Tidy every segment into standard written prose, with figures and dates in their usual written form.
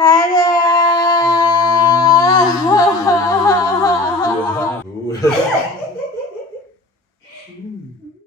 Halo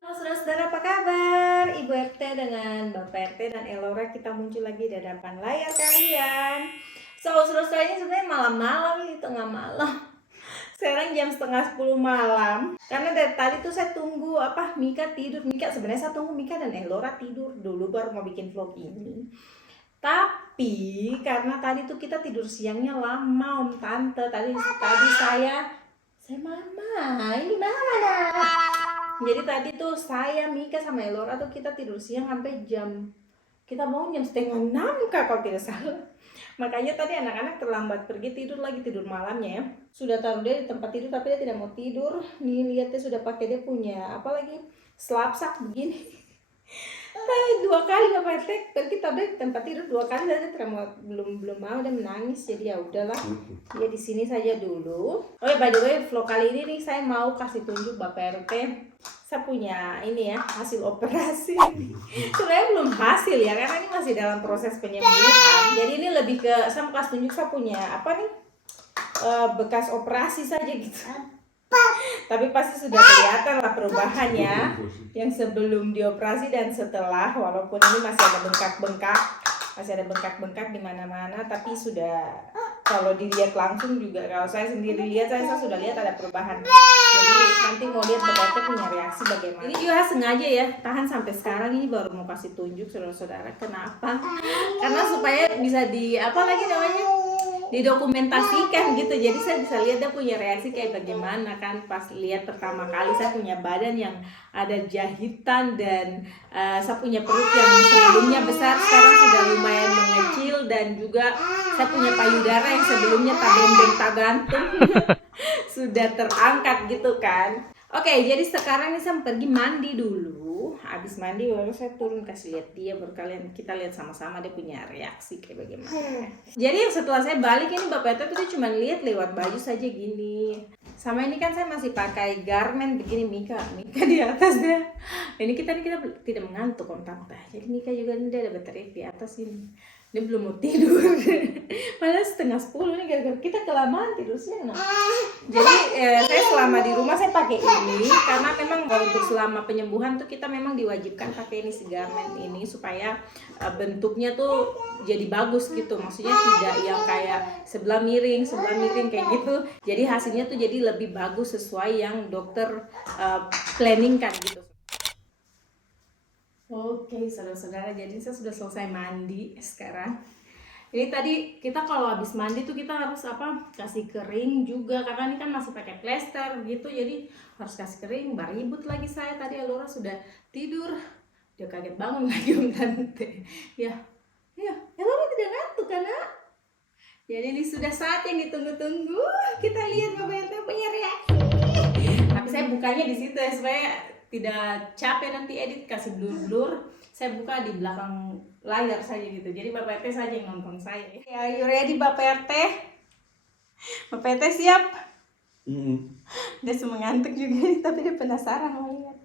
saudara-saudara, apa kabar? Ibu RT dengan Bapak RT dan Elora kita muncul lagi di hadapan layar kalian. Saudara-saudara, ini sebenarnya malam-malam, ini tengah malam. Sekarang jam 9:30 malam. Karena dari tadi tuh saya tunggu Mika tidur. Sebenarnya saya tunggu Mika dan Elora tidur dulu baru mau bikin vlog ini. Tapi karena tadi tuh kita tidur siangnya lama Om Tante. Tadi saya mama, ini mama nak. Jadi tadi tuh saya, Mika sama Elora tuh kita tidur siang sampai kita bangun jam 5:30 Kak, kalau tidak salah. Makanya tadi anak-anak terlambat pergi tidur malamnya ya. Sudah taruh dia di tempat tidur tapi dia tidak mau tidur. Nih lihat dia sudah pakai dia punya slapsak begini. Tapi 2 kali Bapak RT pergi taruh di tempat tidur 2 kali dan dia belum mau, dia menangis. Jadi ya udahlah. Dia di sini saja dulu. Oh ya, by the way, vlog kali ini nih saya mau kasih tunjuk Bapak RT. Saya punya ini ya, hasil operasi. Sebenarnya belum hasil ya, karena ini masih dalam proses penyembuhan. Jadi ini lebih ke saya mau kasih tunjuk saya punya bekas operasi saja gitu. Tapi pasti sudah kelihatan lah perubahannya yang sebelum dioperasi dan setelah, walaupun ini masih ada bengkak-bengkak di mana-mana, tapi sudah kalau dilihat langsung juga, kalau saya sendiri lihat saya sudah lihat ada perubahan. Jadi nanti mau lihat Bapak punya reaksi bagaimana. Ini juga sengaja ya tahan sampai sekarang, ini baru mau kasih tunjuk saudara-saudara. Kenapa? Karena supaya bisa didokumentasikan gitu. Jadi saya bisa lihat dia punya reaksi kayak bagaimana kan. Pas lihat pertama kali saya punya badan yang ada jahitan dan saya punya perut yang sebelumnya besar sekarang sudah lumayan mengecil, dan juga saya punya payudara yang sebelumnya tak gantung sudah terangkat gitu kan. Oke, jadi sekarang ini saya pergi mandi dulu. Habis mandi baru saya turun kasih lihat dia, baru kita lihat sama-sama dia punya reaksi kayak bagaimana. Jadi yang setelah saya balik ini Bapak itu tuh cuma lihat lewat baju saja gini. Sama ini kan saya masih pakai garment begini. Mika di atas deh. Ini kita tidak mengantuk Om Tante. Jadi Mika juga ini dia ada baterai di atas ini. Dia belum mau tidur. Malah 9:30 nih, gara-gara kita kelamaan tidur siang. Jadi saya selama di rumah saya pakai ini karena memang untuk selama penyembuhan tuh kita memang diwajibkan pakai ini, si garment ini, supaya bentuknya tuh jadi bagus gitu. Maksudnya tidak yang kayak sebelah miring kayak gitu. Jadi hasilnya tuh jadi lebih bagus sesuai yang dokter planningkan gitu. Oke, saudara-saudara, jadi saya sudah selesai mandi sekarang. Ini tadi kita kalau habis mandi tuh kita harus kasih kering juga, karena ini kan masih pakai plester gitu, jadi harus kasih kering. Baru ribut lagi saya tadi, Elora sudah tidur, dia kaget bangun lagi Om Tante. Ya, Elora tidak ngantuk kan nak? Jadi ini sudah saat yang ditunggu-tunggu. Kita lihat Bapak RT punya reaksi. Tapi saya bukanya di situ ya, supaya tidak capek nanti edit kasih blur. Saya buka di belakang layar saja gitu. Jadi Bapak RT saja yang nonton saya. Ya, you ready Bapak RT? Bapak RT siap? Dia semua ngantuk juga nih, tapi dia penasaran mau lihat.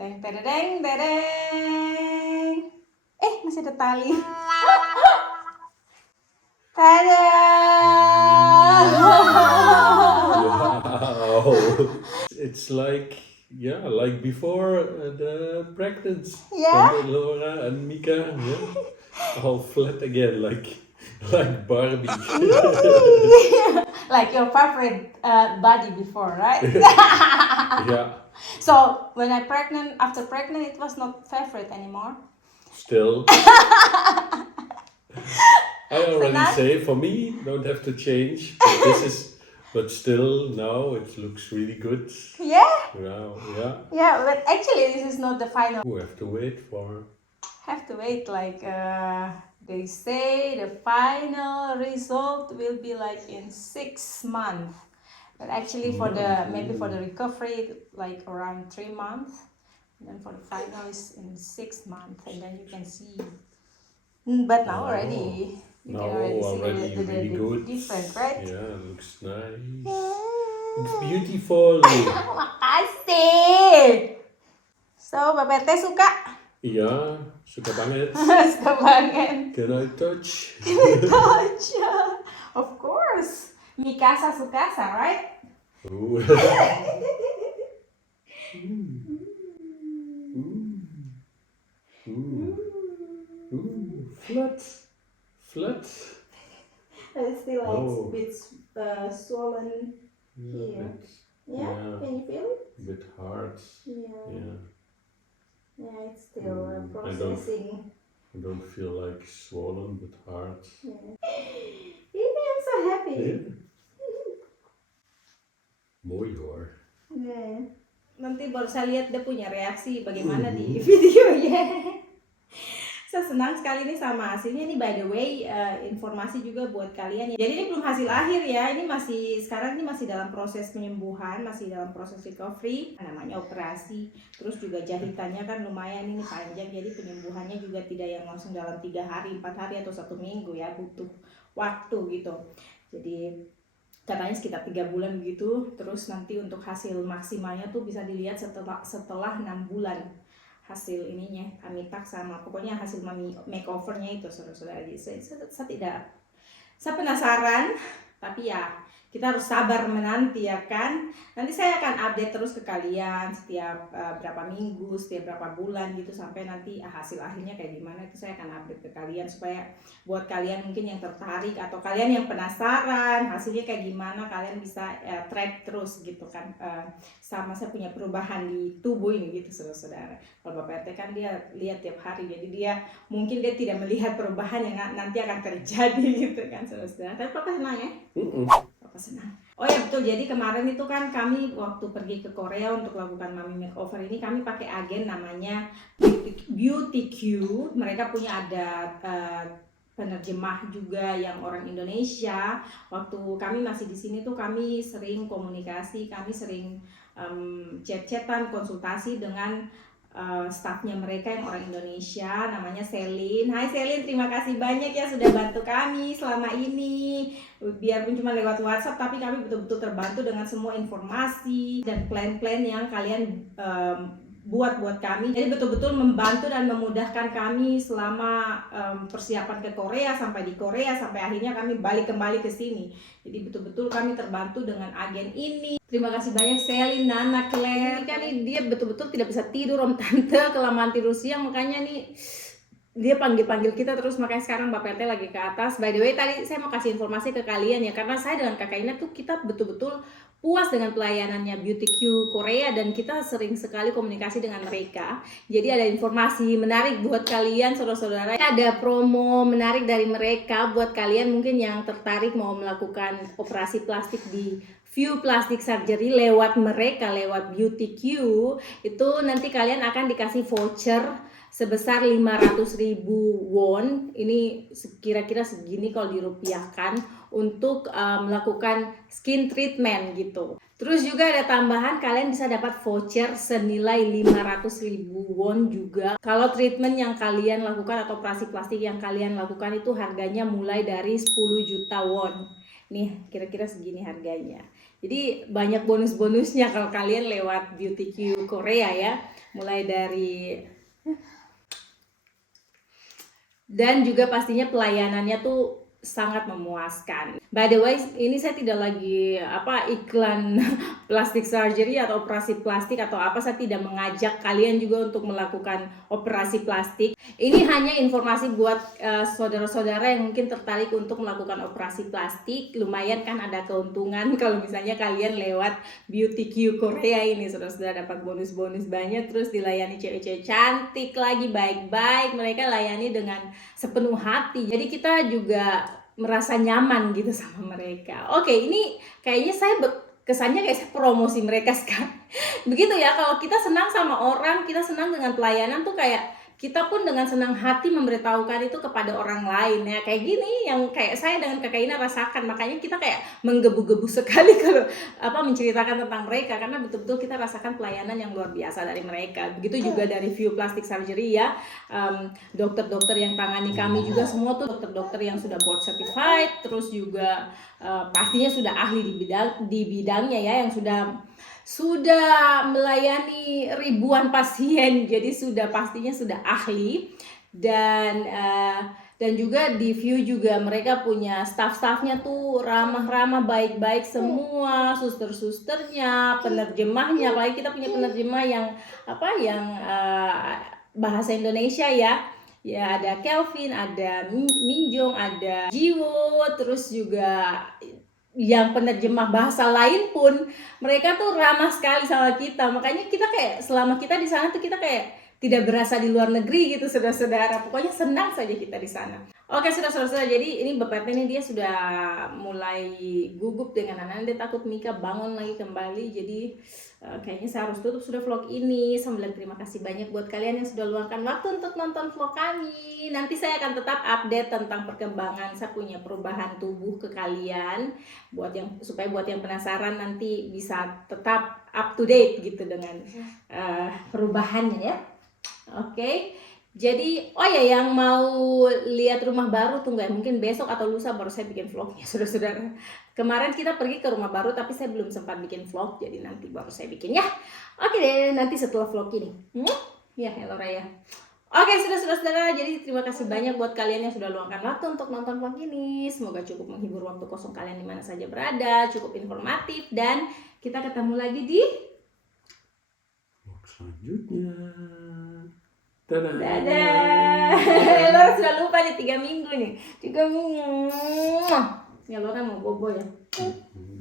Deng. Masih ada tali. Tada! Wow. It's like before the pregnancy. Yeah. Laura and Mika, all flat again, like Barbie. Like your favorite body before, right? Yeah. So when after pregnant, it was not favorite anymore. Still. I already say for me, don't have to change. But still, now it looks really good. Yeah. Wow, yeah. Yeah, but actually this is not the final. We have to wait for. Have to wait, like they say the final result will be like in 6 months. But actually for the recovery, like around 3 months. And then for the final is in 6 months, and then you can see. But now already. You can already see the good. Different, right? Yeah, looks nice. It's beautiful. Makasih. So, Bapak RT suka? Iya, suka banget. Suka banget. Can I touch? Touch. Of course. Mikasa Sukasa, right? Ooh. Mm. Mm. Ooh. Ooh. Flat. Flat. It's still like Oh. a bit swollen Yeah, here. bit, Yeah? Yeah. Can you feel it? bit hard. Yeah. Yeah. Yeah, it's still I don't- processing. I don't feel like swollen, but hard. Yeah. Yeah, I'm so happy. Yeah. Mooi hoor. Nah, nanti baru saya lihat dia punya reaksi bagaimana di videonya. Saya senang sekali nih sama hasilnya nih, by the way, informasi juga buat kalian. Jadi ini belum hasil akhir ya, ini sekarang ini masih dalam proses penyembuhan, masih dalam proses recovery, namanya operasi. Terus juga jahitannya kan lumayan ini panjang, jadi penyembuhannya juga tidak yang langsung dalam 3 hari, 4 hari atau 1 minggu ya, butuh waktu gitu. Jadi katanya sekitar 3 bulan begitu, terus nanti untuk hasil maksimalnya tuh bisa dilihat setelah 6 bulan hasil ininya, Amitak sama pokoknya hasil makeovernya itu saudara-saudara. Jadi saya penasaran, tapi ya kita harus sabar menanti ya kan. Nanti saya akan update terus ke kalian setiap berapa minggu, setiap berapa bulan gitu, sampai nanti hasil akhirnya kayak gimana itu saya akan update ke kalian, supaya buat kalian mungkin yang tertarik atau kalian yang penasaran hasilnya kayak gimana, kalian bisa track terus gitu kan, sama saya punya perubahan di tubuh ini gitu saudara-saudara. Kalau Bapak RT kan dia lihat tiap hari, jadi dia mungkin dia tidak melihat perubahan yang nanti akan terjadi gitu kan saudara-saudara. Tapi Papa senang ya? Papa senang. Oh ya betul, jadi kemarin itu kan kami waktu pergi ke Korea untuk lakukan Mami Makeover ini, kami pakai agen namanya Beauty Q. Mereka punya ada penerjemah juga yang orang Indonesia. Waktu kami masih di sini tuh kami sering komunikasi, kami sering chat-chatan, konsultasi dengan stafnya mereka yang orang Indonesia, namanya Selin. Hai Selin, terima kasih banyak ya sudah bantu kami selama ini. Biarpun cuma lewat WhatsApp, tapi kami betul-betul terbantu dengan semua informasi dan plan-plan yang kalian buat kami. Jadi betul-betul membantu dan memudahkan kami selama persiapan ke Korea, sampai di Korea, sampai akhirnya kami balik kembali ke sini. Jadi betul-betul kami terbantu dengan agen ini. Terima kasih banyak Selin, Nana, Claire. Ini kan dia betul-betul tidak bisa tidur Om Tante, kelamaan tidur siang, makanya nih dia panggil-panggil kita terus, makanya sekarang Bapak RT lagi ke atas. By the way, tadi saya mau kasih informasi ke kalian ya, karena saya dengan Kakak Ina tuh kita betul-betul puas dengan pelayanannya Beauty Q Korea dan kita sering sekali komunikasi dengan mereka. Jadi ada informasi menarik buat kalian saudara-saudara. Ada promo menarik dari mereka buat kalian mungkin yang tertarik mau melakukan operasi plastik di View Plastic Surgery lewat mereka, lewat Beauty Q. Itu nanti kalian akan dikasih voucher sebesar 500.000 won. Ini kira-kira segini kalau dirupiahkan, untuk melakukan skin treatment gitu. Terus juga ada tambahan, kalian bisa dapat voucher senilai 500.000 won juga. Kalau treatment yang kalian lakukan atau operasi plastik yang kalian lakukan itu harganya mulai dari 10 juta won. Nih kira-kira segini harganya. Jadi banyak bonus-bonusnya kalau kalian lewat Beauty Q Korea ya. Mulai dari, dan juga pastinya pelayanannya tuh sangat memuaskan. By the way, ini saya tidak lagi iklan plastik surgery atau operasi plastik atau apa, saya tidak mengajak kalian juga untuk melakukan operasi plastik. Ini hanya informasi buat saudara-saudara yang mungkin tertarik untuk melakukan operasi plastik. Lumayan kan ada keuntungan kalau misalnya kalian lewat Beauty Q Korea ini, saudara-saudara dapat bonus-bonus banyak, terus dilayani cewek-cewek cantik lagi, baik-baik, mereka layani dengan sepenuh hati. Jadi kita juga merasa nyaman gitu sama mereka. Oke, ini kayaknya saya kesannya kayak saya promosi mereka sekarang. Begitu ya, kalau kita senang sama orang, kita senang dengan pelayanan tuh kayak kita pun dengan senang hati memberitahukan itu kepada orang lain ya. Kayak gini yang kayak saya dengan Kakak Ina rasakan. Makanya kita kayak menggebu-gebu sekali kalau menceritakan tentang mereka, karena betul-betul kita rasakan pelayanan yang luar biasa dari mereka. Begitu juga dari View Plastic Surgery ya. Dokter-dokter yang tangani kami juga semua tuh dokter-dokter yang sudah board certified, terus juga pastinya sudah ahli di bidangnya ya, yang sudah sudah melayani ribuan pasien, jadi pastinya sudah ahli. Dan juga di View juga mereka punya staff-staffnya tuh ramah-ramah, baik-baik semua, suster-susternya, penerjemahnya. Apalagi kita punya penerjemah yang bahasa Indonesia ya. Ya ada Kelvin, ada Minjong, ada Jiwo, terus juga yang penerjemah bahasa lain pun mereka tuh ramah sekali sama kita. Makanya kita kayak selama kita di sana tuh kita kayak tidak berasa di luar negeri gitu, saudara-saudara. Pokoknya senang saja kita di sana. Oke, saudara-saudara, jadi ini Bapak RT ini dia sudah mulai gugup dengan anak, dia takut Mika bangun lagi kembali. Jadi kayaknya saya harus tutup sudah vlog ini. Sambil terima kasih banyak buat kalian yang sudah luangkan waktu untuk nonton vlog kami. Nanti saya akan tetap update tentang perkembangan saya punya perubahan tubuh ke kalian, supaya buat yang penasaran nanti bisa tetap up to date gitu dengan perubahannya ya. Oke. Jadi yang mau lihat rumah baru tunggu ya, mungkin besok atau lusa baru saya bikin vlognya, saudara-saudara. Kemarin kita pergi ke rumah baru tapi saya belum sempat bikin vlog, jadi nanti baru saya bikin ya. Oke deh, nanti setelah vlog ini. Ya, hello Raya. Oke, saudara-saudara, jadi terima kasih banyak buat kalian yang sudah luangkan waktu untuk nonton vlog ini. Semoga cukup menghibur waktu kosong kalian di mana saja berada, cukup informatif, dan kita ketemu lagi di vlog selanjutnya. Dadah. Laura sudah lupa nih 3 minggu nih. 3 minggu. Ya Laura mau bobo ya.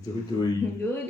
Dui. Dui.